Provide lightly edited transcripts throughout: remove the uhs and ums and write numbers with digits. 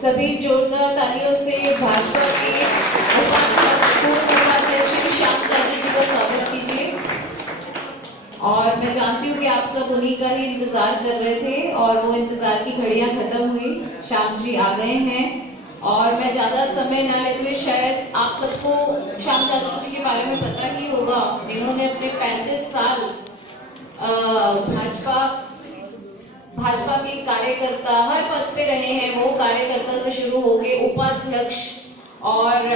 सभी जोरदार तालियों से भाजपा के पूर्व उपाध्यक्ष श्री श्याम चंद्र जी का स्वागत कीजिए। और मैं जानती हूँ कि आप सब उन्हीं का ही इंतजार कर रहे थे और वो इंतजार की घड़ियां खत्म हुई, श्याम जी आ गए हैं। और मैं ज्यादा समय न लेते हुए, शायद आप सबको श्याम चंद्र जी के बारे में पता ही होगा। इन्होंने अपने 35 साल भाजपा के कार्यकर्ता, हर पद पे रहे हैं वो, कार्यकर्ता से शुरू होके उपाध्यक्ष। और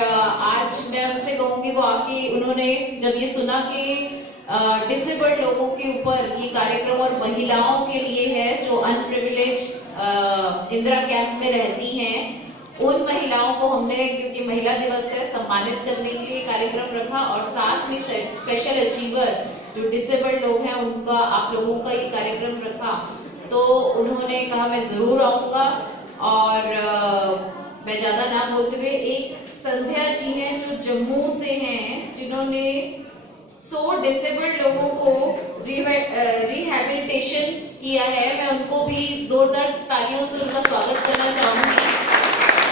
आज मैं उनसे कहूंगी, वो आके उन्होंने जब ये सुना कि डिसेबल्ड लोगों के ऊपर ये कार्यक्रम और महिलाओं के लिए है जो अनप्रिविलेज इंदिरा कैंप में रहती हैं, उन महिलाओं को हमने, क्योंकि महिला दिवस है, सम्मानित करने के लिए कार्यक्रम रखा। और साथ में स्पेशल अचीवर जो डिसेबल्ड लोग हैं उनका, आप लोगों का ये कार्यक्रम रखा। तो उन्होंने कहा मैं जरूर आऊंगा। और मैं ज्यादा ना बोलते हुए, एक संध्या जी हैं जो जम्मू से हैं, जिन्होंने 100 डिसेबल्ड लोगों को रिहैबिलिटेशन किया है। मैं उनको भी जोरदार तालियों से उनका स्वागत करना चाहूंगी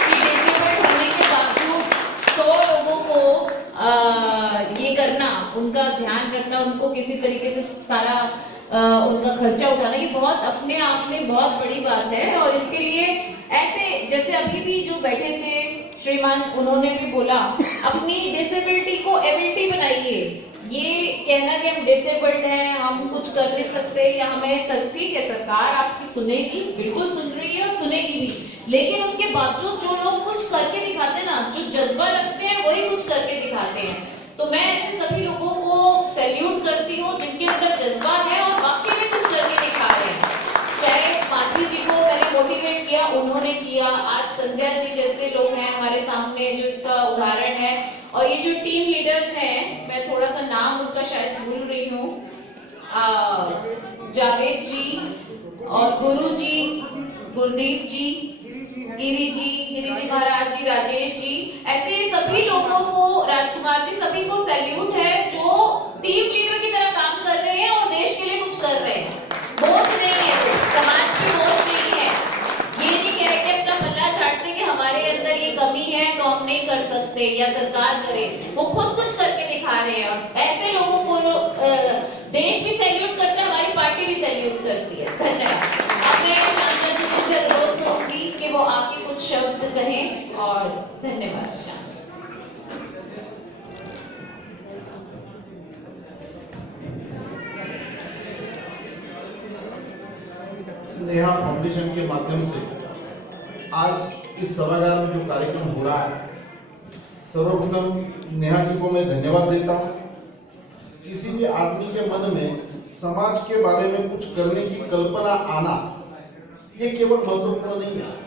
कि डिसेबल्ड होने के बावजूद 100 लोगों को ये करना, उनका ध्यान रखना, उनको किसी तरीके से सारा उनका खर्चा उठाना, ये बहुत अपने आप में बहुत बड़ी बात है। और इसके लिए ऐसे, जैसे अभी भी जो बैठे थे श्रीमान, उन्होंने भी बोला अपनी डिसेबिलिटी को एबिलिटी बनाइए। ये कहना कि हम डिसेबल्ड हैं, हम कुछ कर नहीं सकते, या हमें ठीक है, सरकार आपकी सुनेगी, बिल्कुल सुन रही है और सुनेगी भी, लेकिन उसके बावजूद जो लोग कुछ करके दिखाते ना, जो जज्बा रखते हैं वही कुछ करके दिखाते हैं। तो मैं ऐसे सभी लोगों को सैल्यूट करती हूँ जिनके अंदर जज्बा है और वाकई में कुछ करके दिखा रहे हैं। चाहे माधवी जी को मैंने मोटिवेट किया, उन्होंने किया, आज संध्या जी जैसे लोग हैं हमारे सामने जो इसका उदाहरण है। और ये जो टीम लीडर्स हैं, मैं थोड़ा सा नाम उनका शायद भूल रही हूँ, जावेद जी और गुरु जी, गुरदीप जी, गिरी जी महाराज जी, राजेश जी, ऐसे सभी लोगों को, राजकुमार जी, सभी को सैल्यूट है जो टीम लीडर की तरह काम कर रहे हैं और देश के लिए कुछ कर रहे हैं। बोझ नहीं है, समाज की बोझ नहीं है। ये नहीं कह रहे कि अपना पल्ला झाड़ते कि हमारे अंदर ये कमी है तो हम नहीं कर सकते या सरकार करे, वो खुद कुछ करके दिखा रहे हैं। और ऐसे लोगों को देश भी सैल्यूट करता है, हमारी पार्टी भी सैल्यूट करती है। धन्यवाद। अब मैं शांता जी से अनुरोध करूंगी कि वो आके कुछ शब्द कहें। और धन्यवाद। शांता नेहा फाउंडेशन के माध्यम से आज इस सभागार में जो कार्यक्रम हो रहा है, सर्वप्रथम नेहा जी को मैं धन्यवाद देता हूं। किसी भी आदमी के मन में समाज के बारे में कुछ करने की कल्पना आना, ये केवल महत्वपूर्ण नहीं है।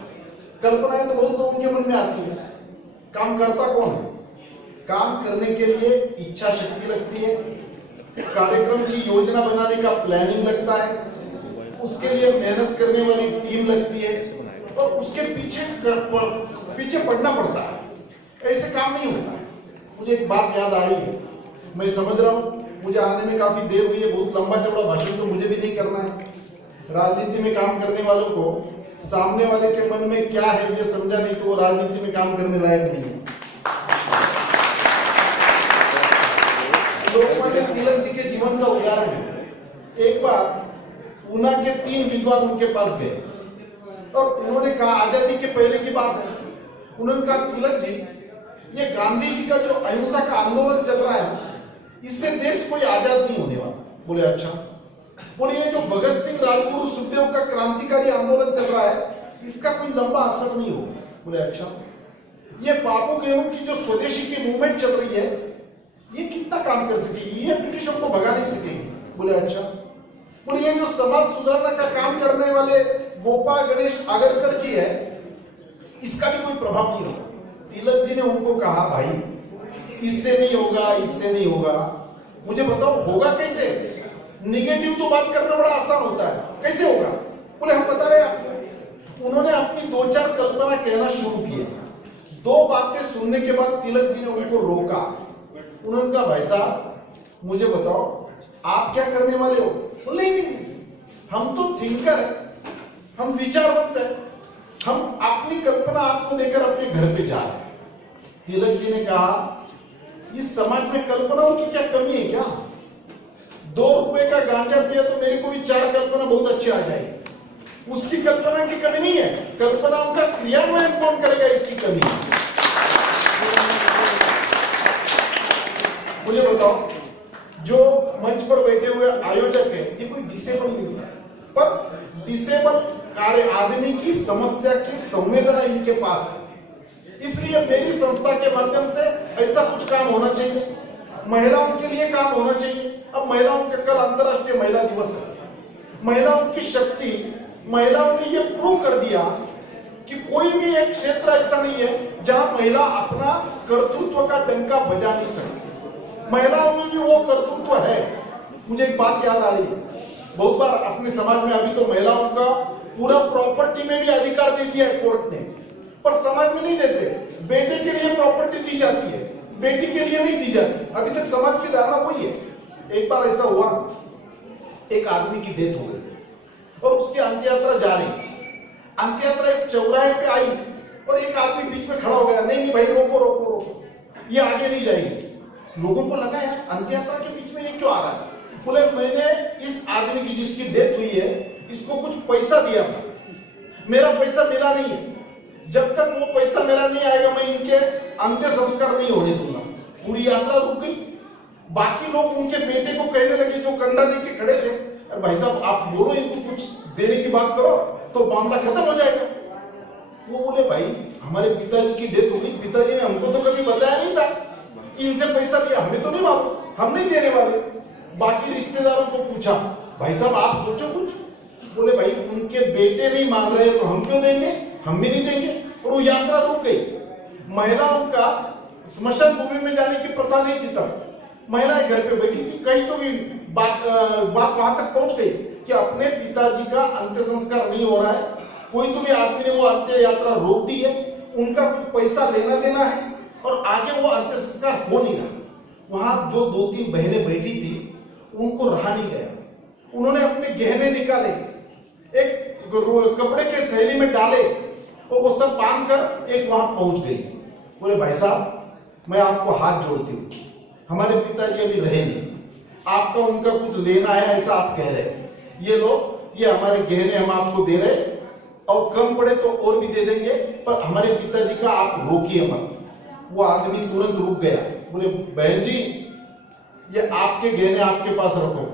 कल्पनाएं तो बहुत लोगों के मन में आती है, काम करता कौन है? काम करने के लिए इच्छा शक्ति लगती है, कार्यक्रम की योजना बनाने का प्लानिंग लगता है, उसके लिए मेहनत करने वाली टीम लगती है और उसके पीछे पड़ना पड़ता है। ऐसे काम नहीं होता है। मुझे एक बात याद आ रही है, मैं समझ रहा हूँ मुझे आने में काफी देर हुई है, बहुत लंबा चौड़ा भाषण तो मुझे भी नहीं करना है। राजनीति में काम करने वालों को सामने वाले के मन में क्या है ये समझा नहीं तो वो राजनीति में काम करने लायक नहीं है। लोकमान्य तिलक जी के जीवन का उदाहरण है। एक बार ऊना के 3 विद्वान उनके पास गए और उन्होंने कहा, आजादी के पहले की बात है, उन्होंने कहा तिलक जी, ये गांधी जी का जो अहिंसा का आंदोलन चल रहा है, इससे देश कोई आजाद नहीं होने वाला। बोले अच्छा। बोले ये जो भगत सिंह, राजगुरु, सुखदेव का क्रांतिकारी आंदोलन चल रहा है, इसका कोई लंबा असर नहीं होगा। बोले अच्छा। ये बापू गेहूं की जो स्वदेशी की मूवमेंट चल रही है, ये कितना काम कर सकेगी? ये ब्रिटिशों को भगा नहीं सकेगी। बोले अच्छा। बोले ये जो समाज सुधारना का काम करने वाले गोपाल गणेश आगरकर जी है, इसका भी कोई प्रभाव नहीं होगा। तिलक जी ने उनको कहा, भाई इससे नहीं होगा, इससे नहीं होगा, मुझे बताओ होगा कैसे? निगेटिव तो बात करना बड़ा आसान होता है, कैसे होगा? बोले हम बता रहे हैं आपको। उन्होंने अपनी 2-4 कल्पना कहना शुरू किया। 2 बातें सुनने के बाद तिलक जी ने उनको रोका। उन्होंने कहा, भाई साहब मुझे बताओ आप क्या करने वाले हो? बोले नहीं, हम तो थिंकर है, हम विचारवंत है, हम अपनी कल्पना आपको देकर अपने घर पे जा रहे हैं। तिलक जी ने कहा इस समाज में कल्पनाओं की क्या कमी है क्या? 2 रुपए का गांजा पिया तो मेरे को भी 4 कल्पना बहुत अच्छी आ जाएगी। उसकी कल्पना की कमी नहीं है, कल्पनाओं का क्रियान्वयन कौन करेगा इसकी कमी है। मुझे बताओ, जो मंच पर बैठे हुए आयोजक है ये कोई डिसेबल नहीं है, पर डिसेबल कार्य आदमी की समस्या की संवेदना इनके पास है। इसलिए मेरी संस्था के माध्यम से ऐसा कुछ काम होना चाहिए, महिलाओं के लिए काम होना चाहिए। अब महिलाओं का कल अंतर्राष्ट्रीय महिला दिवस है। महिलाओं की शक्ति, महिलाओं ने ये प्रूव कर दिया कि कोई भी एक क्षेत्र ऐसा नहीं है जहां महिला अपना कर्तृत्व का डंका बजा नहीं सकती। महिलाओं में भी वो कर्तृत्व है। मुझे एक बात याद आ रही है, बहुत बार अपने समाज में अभी तो महिलाओं का पूरा प्रॉपर्टी में भी अधिकार दे दिया है कोर्ट ने, पर समाज में नहीं देते। बेटे के लिए प्रॉपर्टी दी जाती है, बेटी के लिए नहीं दी जाती। अभी तक समाज की धारणा वही है। एक बार ऐसा हुआ, एक आदमी की डेथ हो गई और उसकी अंत्य यात्रा जा रही थी। अंत्य यात्रा एक चौराहे पे आई और एक आदमी बीच में खड़ा हो गया, नहीं भाई रोको रोको रोको, ये आगे नहीं जाएगी। लोगों को लगा यार अंत्य यात्रा के बीच में ये क्यों आ रहा है? बोले मैंने इस आदमी की जिसकी डेथ हुई है इसको कुछ पैसा दिया था, मेरा पैसा मिला नहीं है, जब तक वो पैसा मेरा नहीं आएगा मैं इनके अंत्य संस्कार नहीं होने दूंगा। पूरी यात्रा रुक गई। बाकी लोग उनके बेटे को कहने लगे जो कंधा लेके खड़े थे, अरे भाई साहब आप बोलो इनको कुछ देने की बात करो तो मामला खत्म हो जाएगा। वो बोले भाई हमारे पिताजी की डेथ हो गई, पिताजी ने हमको तो कभी बताया नहीं था कि इनसे पैसा लिया, हमें तो नहीं मालूम, हम नहीं देने वाले। बाकी रिश्तेदारों को पूछा भाई साहब आप सोचो कुछ। बोले भाई उनके बेटे नहीं मांग रहे तो हम क्यों देंगे, हम भी नहीं देंगे। और वो यात्रा रुक गई। महिलाओं का स्मशान भूमि में जाने की प्रथा नहीं थी तब, महिलाएं घर पे बैठी थी। कहीं तो भी बात वहां तक पहुंच गई कि अपने पिताजी का अंत्य संस्कार नहीं हो रहा है, कोई तो भी आदमी ने वो अंत्य यात्रा रोक दी है, उनका कुछ पैसा लेना देना है और आगे वो अंत्य संस्कार हो नहीं रहा। वहां जो 2-3 बहनें बैठी थी उनको रहा नहीं गया, उन्होंने अपने गहने निकाले, एक कपड़े के थैली में डाले और वो सब बांध कर एक वहां पहुंच गई। बोले भाई साहब मैं आपको हाथ जोड़ती हूँ, हमारे पिताजी अभी रहे नहीं, आपका उनका कुछ लेना है ऐसा आप कह रहे, ये लो ये हमारे गहने हम आपको दे रहे और कम पड़े तो और भी दे देंगे, पर हमारे पिताजी का आप रोकिए मत। वो आदमी तुरंत रुक गया। बोले बहन जी ये आपके गहने आपके पास रखो,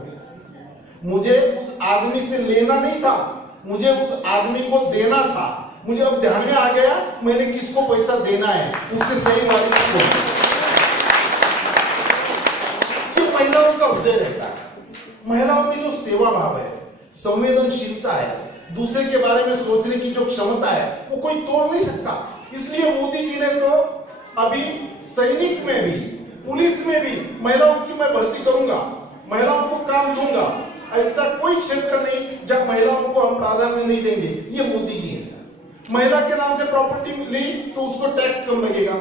मुझे उस आदमी से लेना नहीं था, मुझे उस आदमी को देना था। मुझे अब ध्यान में आ गया मैंने किसको पैसा देना है, उससे सही वाली को। ये महिलाओं का हृदय रहता है। महिलाओं में जो सेवा भाव है, संवेदनशीलता है, दूसरे के बारे में सोचने की जो क्षमता है वो कोई तोड़ नहीं सकता। इसलिए मोदी जी ने तो अभी सैनिक में भी, पुलिस में भी महिलाओं की मैं भर्ती करूंगा, महिलाओं को काम दूंगा। ऐसा कोई क्षेत्र नहीं जब महिलाओं को हम प्राधान्य नहीं देंगे। ये मोदी जी है। महिला के नाम से प्रॉपर्टी ली तो उसको टैक्स कम लगेगा।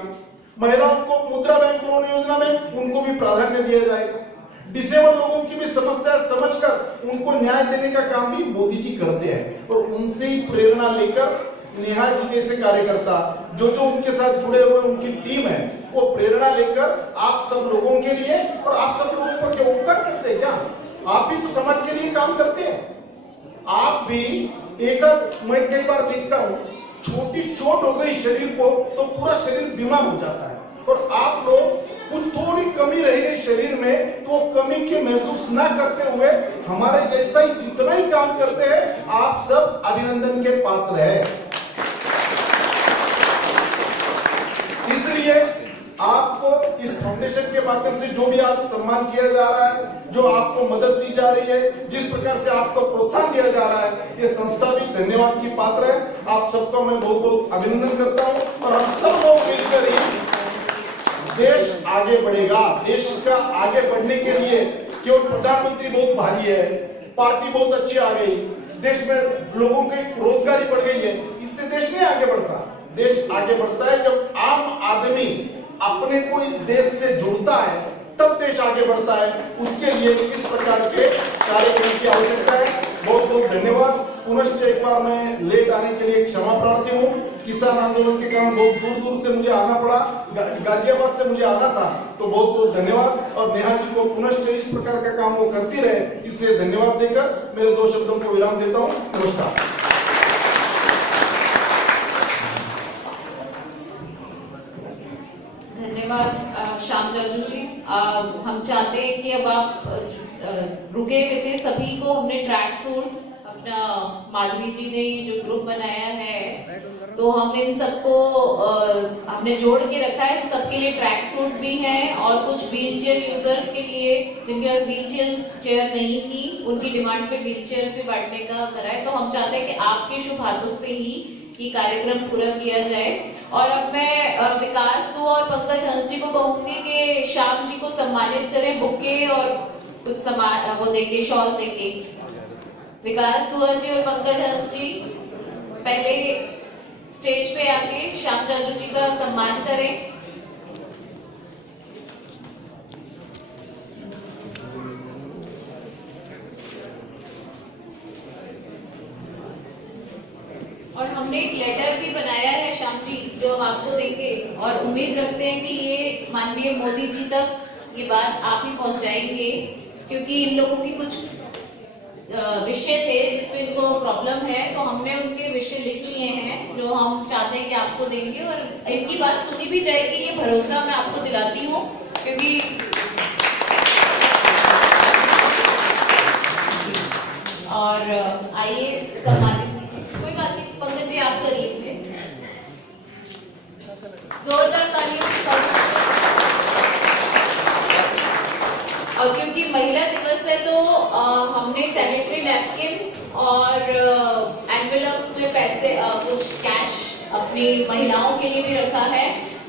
महिलाओं को मुद्रा बैंक लोन योजना में उनको भी प्राधान्य दिया जाएगा। डिसेबल लोगों की भी समस्या समझकर उनको न्याय देने का काम भी मोदी जी करते हैं। और उनसे ही प्रेरणा लेकर नेहा जी जैसे कार्यकर्ता जो उनके साथ जुड़े हुए उनकी टीम है, वो प्रेरणा लेकर आप सब लोगों के लिए, और आप सब लोगों को क्या उपकार करते हैं क्या? आप भी तो समाज के लिए काम करते हैं। आप भी एक, मैं कई बार देखता हूं छोटी चोट हो गई शरीर को तो पूरा शरीर बीमार हो जाता है, और आप लोग कुछ थोड़ी कमी रह गई शरीर में तो वो कमी के महसूस ना करते हुए हमारे जैसा ही जितना ही काम करते हैं, आप सब अभिनंदन के पात्र हैं। इसलिए आपको इस फाउंडेशन के माध्यम से जो भी आज सम्मान किया जा रहा है, जो आपको मदद दी जा रही है, जिस प्रकार से आपको प्रोत्साहन दिया जा रहा है, ये संस्था भी धन्यवाद की पात्र है। आप सबका मैं बहुत बहुत अभिनंदन करता हूं। और हम सब लोग मिलकर ही देश आगे बढ़ेगा। देश का आगे बढ़ने के लिए केवल प्रधानमंत्री बहुत भारी है, पार्टी बहुत अच्छी आ गई, देश में लोगों की रोजगारी बढ़ गई है, इससे देश नहीं आगे बढ़ता। देश आगे बढ़ता है जब आम आदमी अपने को इस देश से जुड़ता है, तब देश आगे बढ़ता है। उसके लिए इस प्रकार के कार्यक्रम की आवश्यकता है। बहुत बहुत धन्यवाद। पुनश्च एक बार मैं लेट आने के लिए क्षमा प्रार्थी हूँ। किसान आंदोलन के कारण बहुत दूर दूर से मुझे आना पड़ा, गाजियाबाद से मुझे आना था, तो बहुत बहुत धन्यवाद। और नेहा जी को पुनश्च इस प्रकार का काम वो करती रहे, इसलिए धन्यवाद देकर मेरे 2 शब्दों को विराम देता हूँ। नमस्कार। धन्यवाद श्याम जाजू जी। हम चाहते हैं कि अब आप रुके हुए थे, सभी को हमने ट्रैक सूट, अपना माधवी जी ने ये जो ग्रुप बनाया है, तो हम इन सबको हमने जोड़ के रखा है। सबके लिए ट्रैक सूट भी हैं और कुछ व्हील चेयर यूजर्स के लिए जिनके पास व्हील चेयर नहीं थी, उनकी डिमांड पे व्हील चेयर भी बांटने का करा है। तो हम चाहते हैं कि आपके शुभ हाथों से ही ये कार्यक्रम पूरा किया जाए। और अब मैं विकास दुआ और पंकज हंस जी को कहूंगी कि श्याम जी को सम्मानित करें, बुके और कुछ सामान वो देके, शॉल देके। विकास दुआ जी और पंकज हंस जी पहले स्टेज पे आके श्याम जाजू जी का सम्मान करें। और हमने एक लेटर भी बनाया है श्याम जी, जो हम आपको देंगे, और उम्मीद रखते हैं कि ये माननीय मोदी जी तक ये बात आप ही पहुंचाएंगे, क्योंकि इन लोगों की कुछ विषय थे जिसमें इनको प्रॉब्लम है, तो हमने उनके विषय लिख लिए हैं जो हम चाहते हैं कि आपको देंगे, और इनकी बात सुनी भी जाएगी, ये भरोसा मैं आपको दिलाती हूँ। क्योंकि और आइए सम्मानित, कोई बात नहीं, पंकज जी आप कर लीजिए, जोरदार तालियों। और क्योंकि महिला दिवस है तो हमने सैनिटरी नैपकिन और एनवेलप्स में पैसे, कुछ कैश अपनी महिलाओं के लिए भी रखा है,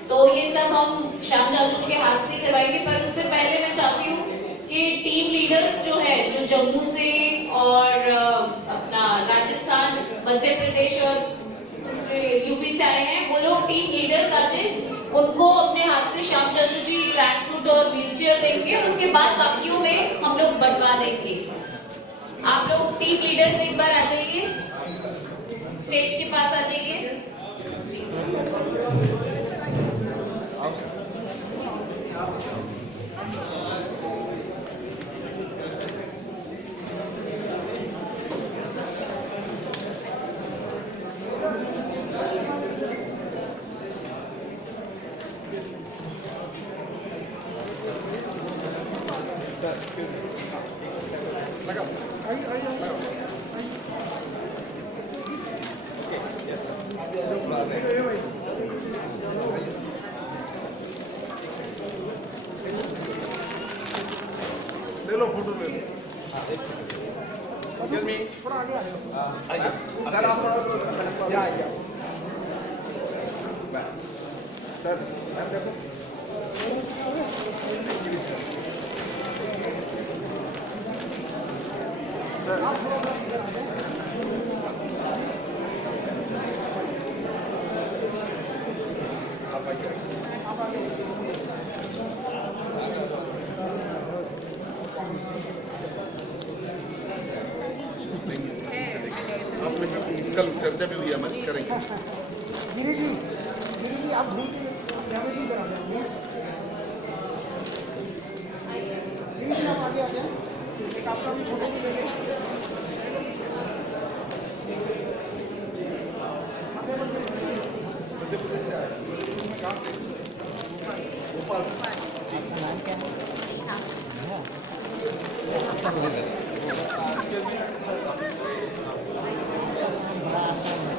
तो ये सब हम श्याम जाजू के हाथ से करवाएंगे। पर उससे पहले मैं चाहती हूँ कि टीम लीडर्स जो है, जो जम्मू से और अपना राजस्थान, मध्य प्रदेश और दूसरे यूपी से आए हैं, वो लोग टीम लीडर्स आते, उनको अपने हाथ से श्याम जाजू जी ट्रैक सूट और व्हीलचेयर देंगे, और उसके बाद बाकियों में हम लोग बंटवा देंगे। आप लोग टीम लीडर्स एक बार आ जाइए, स्टेज के पास आ जाइए। ले लो फोटो, ले लो। थोड़ा आगे आइए, अगर आप थोड़ा आइए सर, कल चर्चा भी हुई हमारी, करेंगे। गिरी जी आप गिरी जी करा दें, आप आगे आ जाए, एक आपका भी फोटो भी लेंगे। मध्य प्रदेश से आए, कहाँ से? भोपाल से। आपका नाम क्या है? बड़ा आसान है।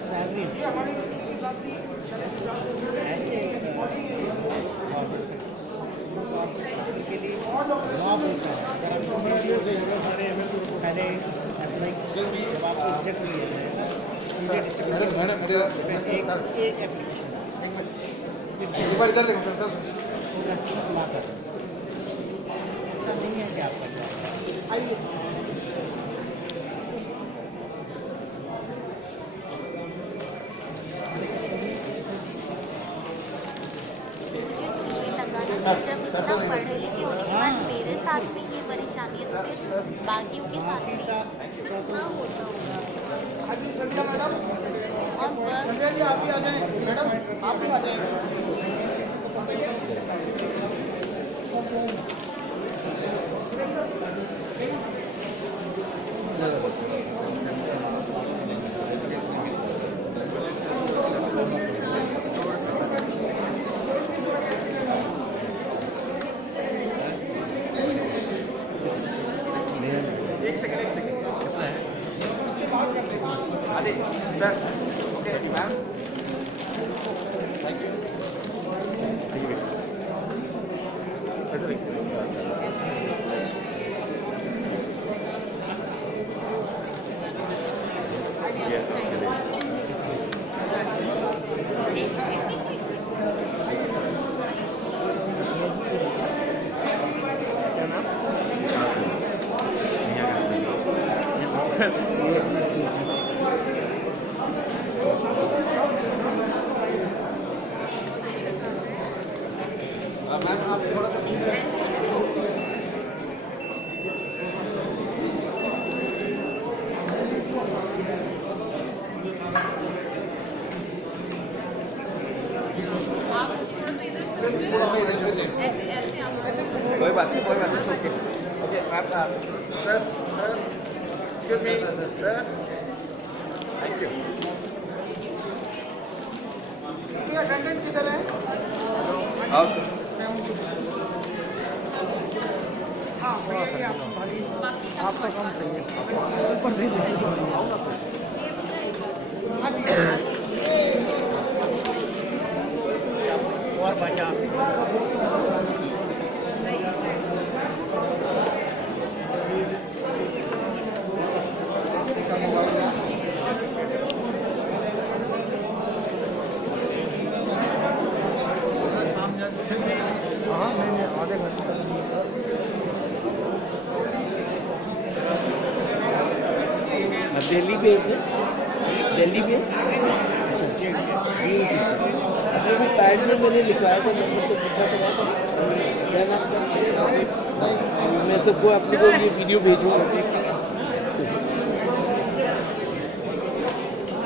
सैलरी ऐसे के लिए जॉब होता है, पहले अप्लाई जब आप रिजेक्ट लिए एक एप्लीकेशन 30 लाख आता है। नहीं है क्या आपका? आइए। जब इतना पढ़े लिखे होने के बाद मेरे साथ में ये परेशानी है तो फिर बाकियों के साथ भी कितना होता होगा। हाँ जी संध्या मैडम, और बस संध्या जी आप भी आ जाएं। मैडम आप भी आ जाएं। इसके बाद कर देंगे। Adi, sir. Okay, ma'am. Thank you. Ma'am आप थोड़ा कोई बात नहीं okay okay ma'am sir excuse me sir thank you attendant किधर है? आओ सर हाँ भैया आपका काम सही है। ऊपर से हाँ जी और बचा हाँ मैंने आधे घंटे तक दिल्ली बेस्ड है दिल्ली बेस्ड अभी भी पैड्स में मैंने लिखवाया था नंबर से पूछा था मैं सबको आप सबको ये वीडियो भेजूँगा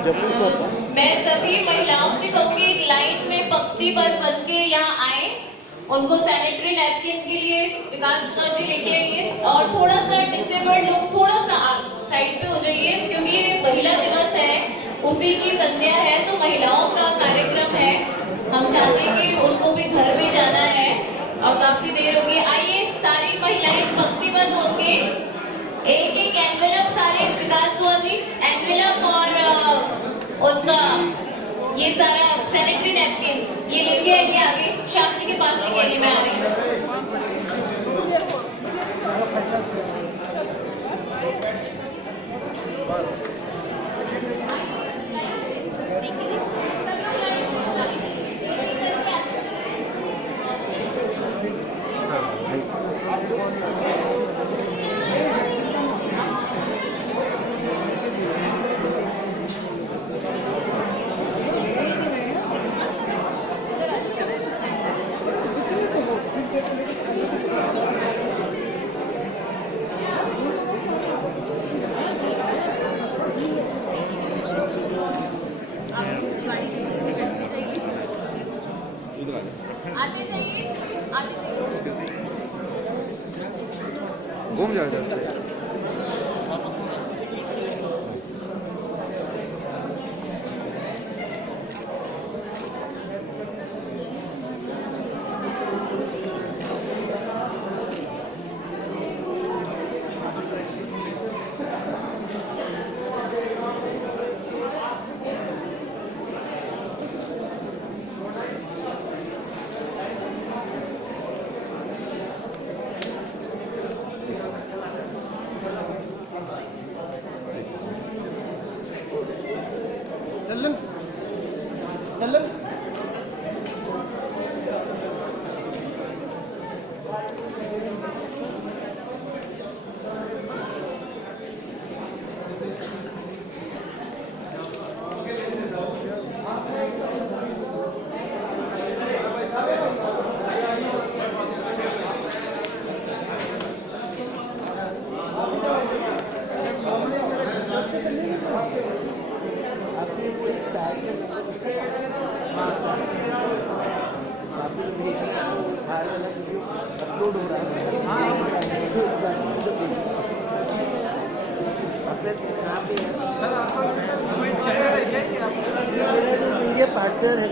जम्मू का मैं सभी महिलाओं से कहूंगी एक लाइन में पंक्तिबद्ध बन के यहाँ आए, उनको सैनिटरी नैपकिन के लिए विकास दुआ जी लेके आइए और थोड़ा सा डिसेबल्ड लोग थोड़ा सा साइड पे हो जाइए क्योंकि ये महिला दिवस है, उसी की संध्या है तो महिलाओं का कार्यक्रम है। हम चाहते हैं कि उनको भी घर भी जाना है और काफी देर होगी। आइए सारी महिलाएं पंक्तिबद्ध होके एक एक एनवेलप सारे विकास दुआ जी एनवेलप और उनका ये सारा सैनिटरी नैपकिन्स ये लेके आइए आगे श्याम जी के पास लेके आइए। मैं आ रही हूँ। आते जाइए घूम जाएगा लल्लन लल्लन यहाँ पे है सर आपका कोई चैनल है क्या कि आप मेरा जो मीडिया पार्टनर है